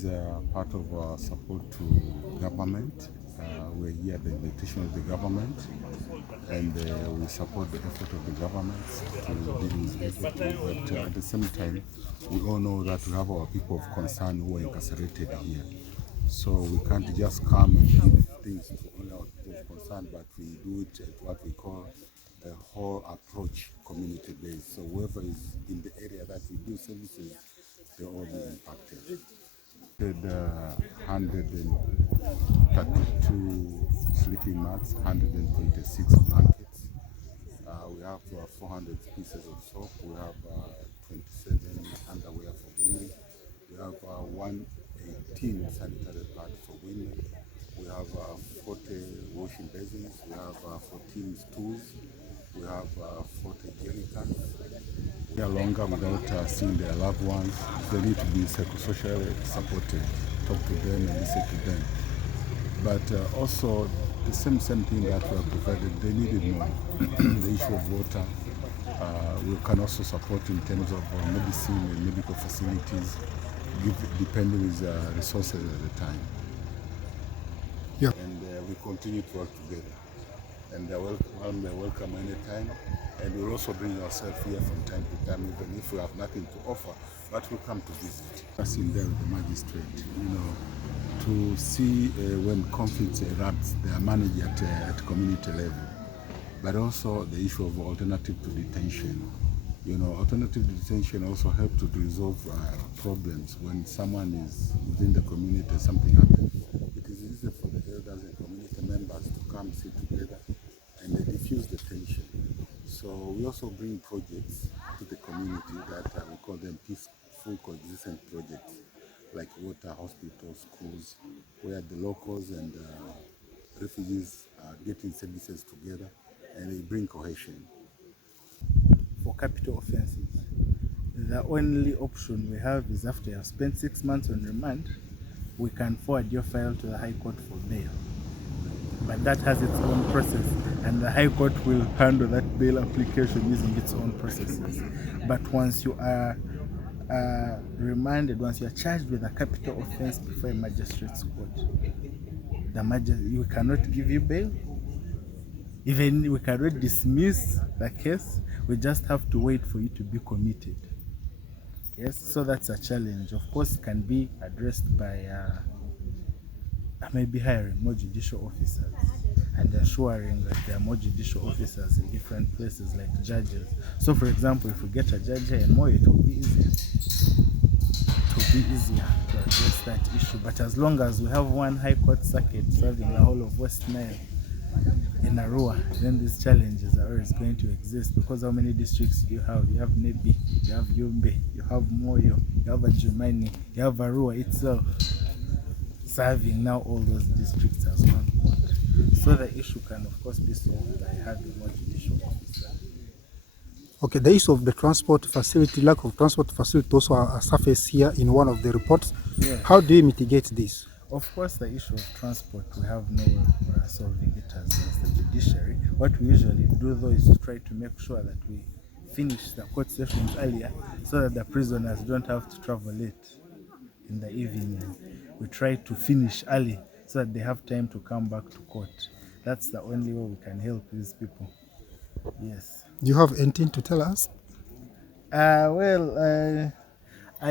It's part of our support to government. We're here at the invitation of the government, and we support the effort of the government to deal with everything. But at the same time, we all know that we have our people of concern who are incarcerated here. So we can't just come and give things to only our people of concern, but we do it at what we call a whole approach, community-based. So whoever is in the area that we do services, they're all be impacted. 132 sleeping mats, 126 blankets. We have 400 pieces of soap. We have 27 underwear for women. We have 118 sanitary pads for women. We have 40 washing basins. We have 14 stools. We have 40 jerry cans. They are longer without seeing their loved ones. They need to be psychosocially supported, talk to them and listen to them. But also the same thing that we have provided, they needed more. The issue of water, we can also support in terms of medicine and medical facilities, depending with resources at the time. Yeah. And we continue to work together. And they're welcome anytime. And we'll also bring ourselves here from time to time, even if we have nothing to offer, but we'll come to visit. Us in there with the magistrate, to see when conflicts erupt, they are managed at community level. But also the issue of alternative to detention. Alternative detention also helps to resolve problems. When someone is within the community, something happens, it is easy for the elders and community members to come sit together and they diffuse the tension. So we also bring projects to the community that we call them peaceful coexistence projects, like water, hospitals, schools, where the locals and refugees are getting services together and they bring cohesion. For capital offences, the only option we have is after you have spent 6 months on remand, we can forward your file to the High Court for bail. But that has its own process, and the High Court will handle that bail application using its own processes. But once you are remanded, once you are charged with a capital offense before a magistrate's court, we cannot give you bail. Even we cannot dismiss the case, we just have to wait for you to be committed. Yes, so that's a challenge. Of course, it can be addressed by maybe hiring more judicial officers and ensuring that there are more judicial officers in different places like judges. So for example, if we get a judge here in Moyo, it will be easier. It will be easier to address that issue. But as long as we have one High Court circuit serving the whole of West Nile in Arua, then these challenges are always going to exist, because how many districts do you have? You have Nebi, you have Yumbe, you have Moyo, you have Ajumani, you have Arua itself, serving now all those districts as one court. So the issue can of course be solved by having more judicial officers. Okay, the issue of the transport facility, lack of transport facility also surfaced here in one of the reports. Yes. How do you mitigate this? Of course, the issue of transport, we have no way of solving it as the judiciary. What we usually do though is to try to make sure that we finish the court sessions earlier so that the prisoners don't have to travel late in the evening. We try to finish early so that they have time to come back to court. That's the only way we can help these people. Yes. Do you have anything to tell us? I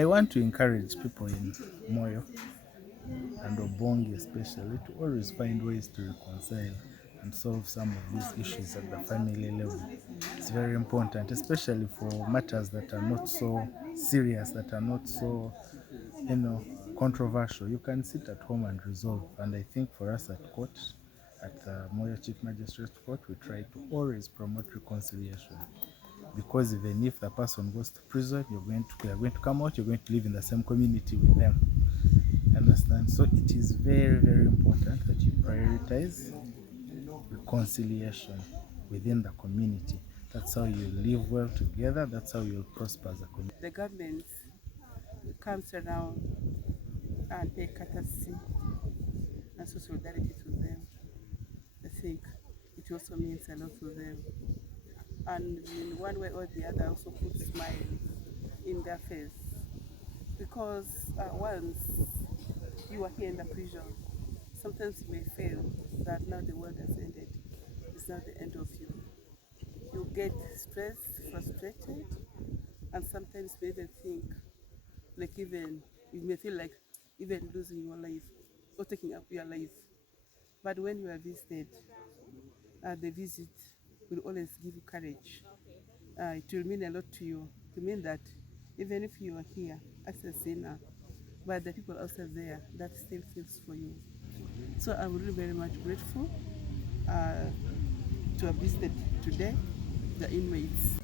want to encourage people in Moyo and Obongi especially to always find ways to reconcile and solve some of these issues at the family level. It's very important, especially for matters that are not so serious, that are not so, controversial. You can sit at home and resolve. And I think for us at court, at the Moyo Chief Magistrate Court, we try to always promote reconciliation. Because even if the person goes to prison, you're going to come out, you're going to live in the same community with them. Understand? So it is very, very important that you prioritize reconciliation within the community. That's how you live well together. That's how you'll prosper as a community. The government comes around and pay courtesy and so solidarity to them. I think it also means a lot to them. And in one way or the other also puts smile in their face. Because once you are here in the prison, sometimes you may feel that now the world has ended. It's not the end of you. You get stressed, frustrated, and sometimes you even think, like even, you may feel like even losing your life or taking up your life. But when you are visited, the visit will always give you courage. It will mean a lot to you. To mean that even if you are here as a sinner, but the people outside there, that still feels for you. So I'm really very much grateful to have visited today the inmates.